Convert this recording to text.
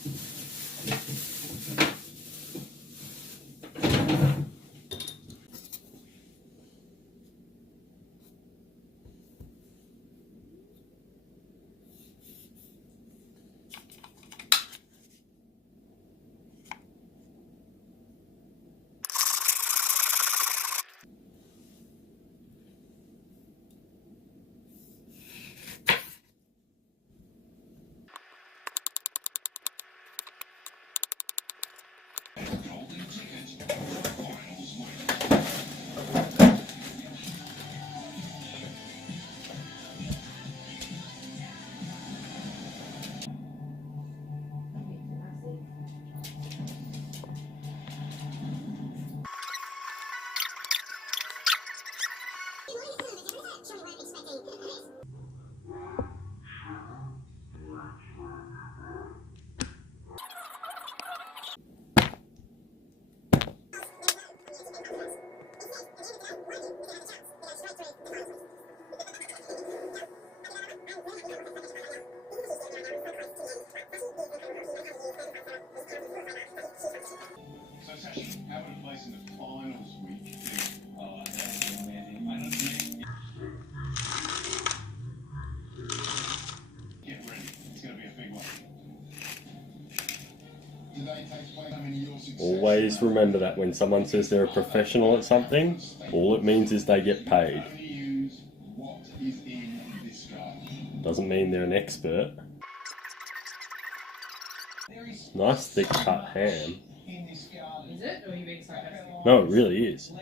So Sashi, how about a place in the finals week? Get ready, it's going to be a big one. Today takes place. Always remember that when someone says they're a professional at something, all it means is they get paid. Doesn't mean they're an expert. Nice thick cut ham. Is it? Or are you being sarcastic? No, it really is.